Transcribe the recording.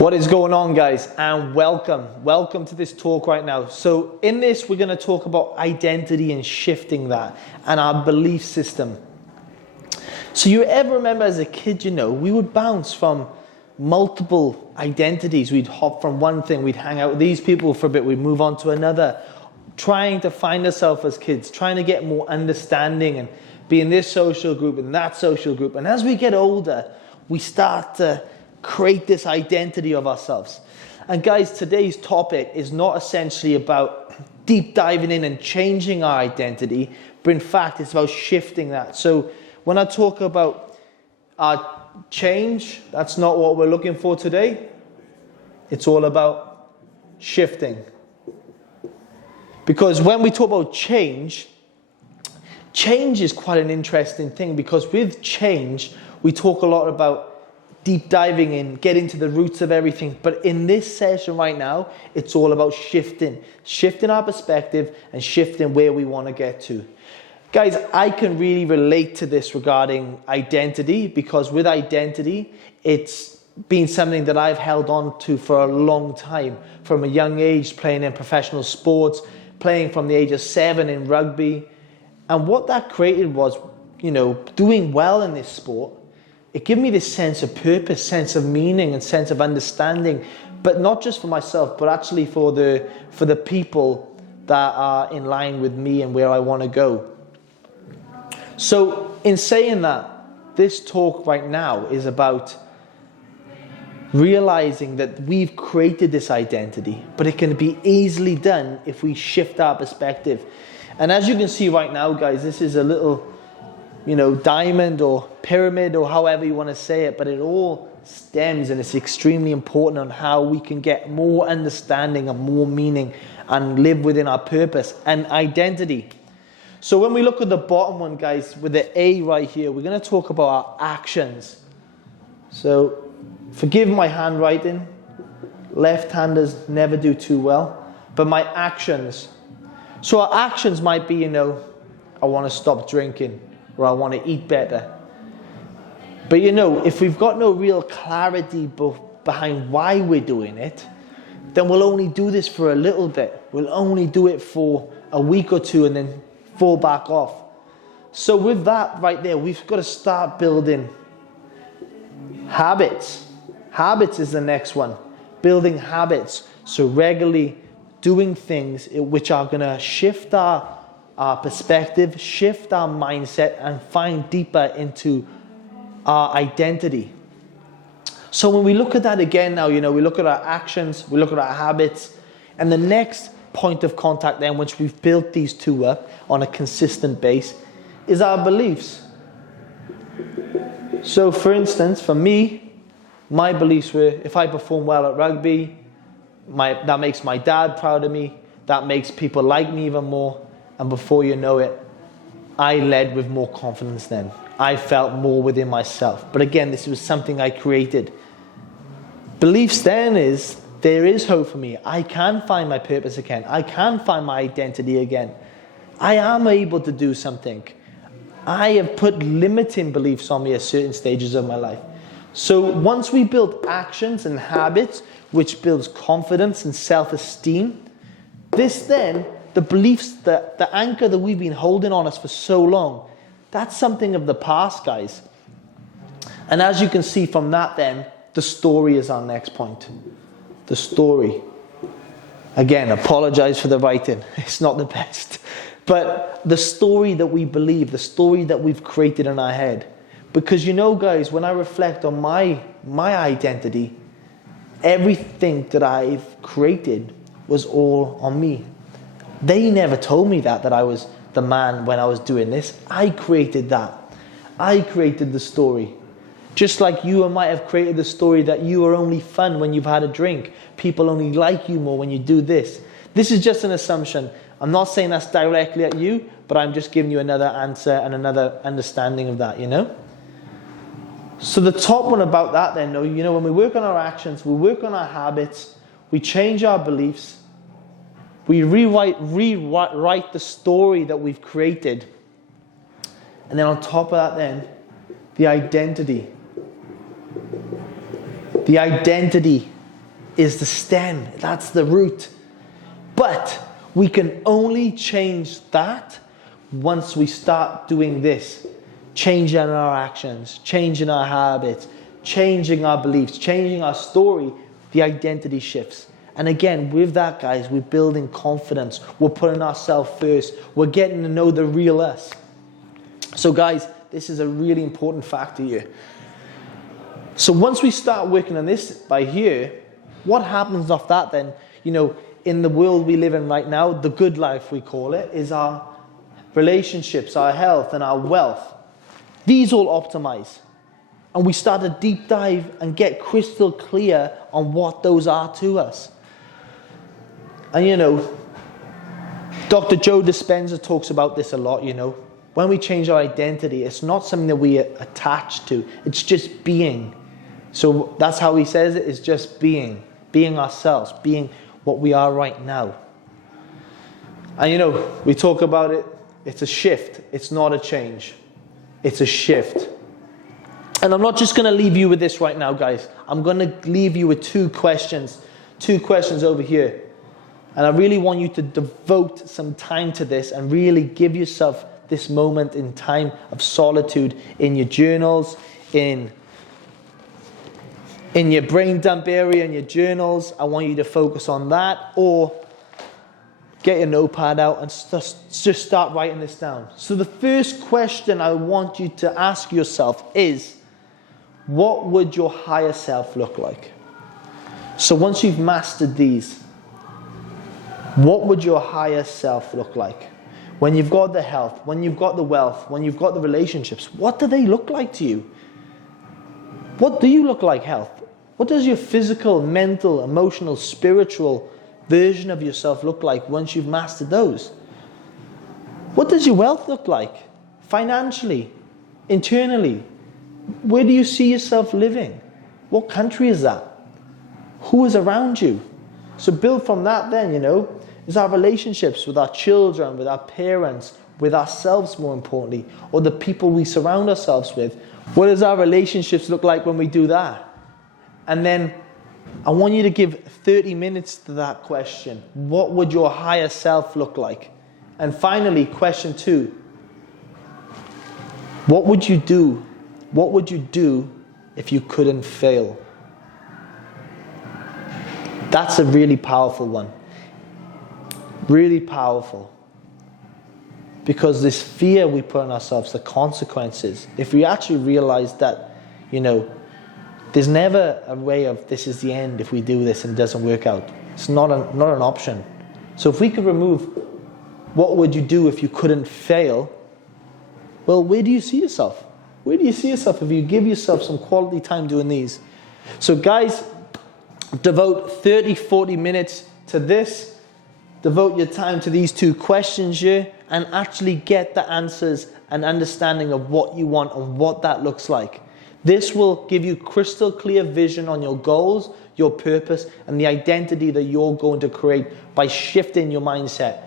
What is going on, guys, and welcome to this talk right now. So in this, we're going to talk about identity and shifting that and our belief system. So you ever remember as a kid, we would bounce from multiple identities. We'd hop from one thing, we'd hang out with these people for a bit, we'd move on to another, trying to find ourselves as kids, trying to get more understanding and be in this social group and that social group. And as we get older, we start to create this identity of ourselves. And guys, today's topic is not essentially about deep diving in and changing our identity, but in fact, it's about shifting that. So when I talk about our change, that's not what we're looking for today. It's all about shifting. Because when we talk about change is quite an interesting thing, because with change, we talk a lot about deep diving in, getting to the roots of everything. But in this session right now, it's all about shifting our perspective and shifting where we want to get to. Guys, I can really relate to this regarding identity, because with identity, it's been something that I've held on to for a long time. From a young age, playing in professional sports, playing from the age of 7 in rugby. And what that created was, doing well in this sport. It gave me this sense of purpose, sense of meaning, and sense of understanding, but not just for myself, but actually for the people that are in line with me and where I want to go. So in saying that, this talk right now is about realizing that we've created this identity, but it can be easily done if we shift our perspective. And as you can see right now, guys, this is a little diamond or pyramid or however you want to say it, but it all stems, and it's extremely important on how we can get more understanding and more meaning and live within our purpose and identity. So when we look at the bottom one, guys, with the A right here, we're going to talk about our actions. So forgive my handwriting. Left-handers never do too well, but my actions. So our actions might be, I want to stop drinking, or I want to eat better. But if we've got no real clarity behind why we're doing it, then we'll only do this for a little bit. We'll only do it for a week or two and then fall back off. So with that right there, we've got to start building habits. Habits is the next one. Building habits. So regularly doing things which are going to shift our perspective, shift our mindset, and find deeper into our identity. So when we look at that again now, we look at our actions, we look at our habits, and the next point of contact then, once we've built these two up on a consistent base, is our beliefs. So for instance, for me, my beliefs were, if I perform well at rugby, that makes my dad proud of me, that makes people like me even more. And before you know it, I led with more confidence then. I felt more within myself. But again, this was something I created. Beliefs then is, there is hope for me. I can find my purpose again. I can find my identity again. I am able to do something. I have put limiting beliefs on me at certain stages of my life. So once we build actions and habits, which builds confidence and self-esteem, this then, the beliefs, the anchor that we've been holding on us for so long, that's something of the past, guys. And as you can see from that then, the story is our next point. The story. Again, apologize for the writing. It's not the best. But the story that we believe, the story that we've created in our head. Because guys, when I reflect on my identity, everything that I've created was all on me. They never told me that I was the man when I was doing this. I created that. I created the story. Just like you might have created the story that you are only fun when you've had a drink. People only like you more when you do this. This is just an assumption. I'm not saying that's directly at you, but I'm just giving you another answer and another understanding of that, So the top one about that then, when we work on our actions, we work on our habits, we change our beliefs, we rewrite the story that we've created. And then on top of that then, the identity. The identity is the stem. That's the root. But we can only change that once we start doing this. Changing our actions, changing our habits, changing our beliefs, changing our story. The identity shifts. And again, with that, guys, we're building confidence. We're putting ourselves first. We're getting to know the real us. So guys, this is a really important factor here. So once we start working on this by here, what happens off that then? You know, in the world we live in right now, the good life we call it, is our relationships, our health, and our wealth. These all optimize. And we start to deep dive and get crystal clear on what those are to us. And you know, Dr. Joe Dispenza talks about this a lot, you know. When we change our identity, it's not something that we attach to. It's just being. So that's how he says it, is just being. Being ourselves. Being what we are right now. And you know, we talk about it. It's a shift. It's not a change. It's a shift. And I'm not just going to leave you with this right now, guys. I'm going to leave you with two questions. Two questions over here. And I really want you to devote some time to this and really give yourself this moment in time of solitude in your journals, in your brain dump area, in your journals. I want you to focus on that, or get your notepad out and just start writing this down. So the first question I want you to ask yourself is, what would your higher self look like? So once you've mastered these, what would your higher self look like? When you've got the health, when you've got the wealth, when you've got the relationships, what do they look like to you? What do you look like, health? What does your physical, mental, emotional, spiritual version of yourself look like once you've mastered those? What does your wealth look like? Financially, internally? Where do you see yourself living? What country is that? Who is around you? So build from that then, you know. Is our relationships with our children, with our parents, with ourselves more importantly, or the people we surround ourselves with? What does our relationships look like when we do that? And then I want you to give 30 minutes to that question. What would your higher self look like? And finally, question 2. What would you do? What would you do if you couldn't fail? That's a really powerful one. Really powerful. Because this fear we put on ourselves, the consequences, if we actually realize that, you know, there's never a way of this is the end if we do this and it doesn't work out. It's not an option. So if we could remove what would you do if you couldn't fail, well, where do you see yourself? Where do you see yourself if you give yourself some quality time doing these? So guys, devote 30, 40 minutes to this. Devote your time to these 2 questions here and actually get the answers and understanding of what you want and what that looks like. This will give you crystal clear vision on your goals, your purpose, and the identity that you're going to create by shifting your mindset.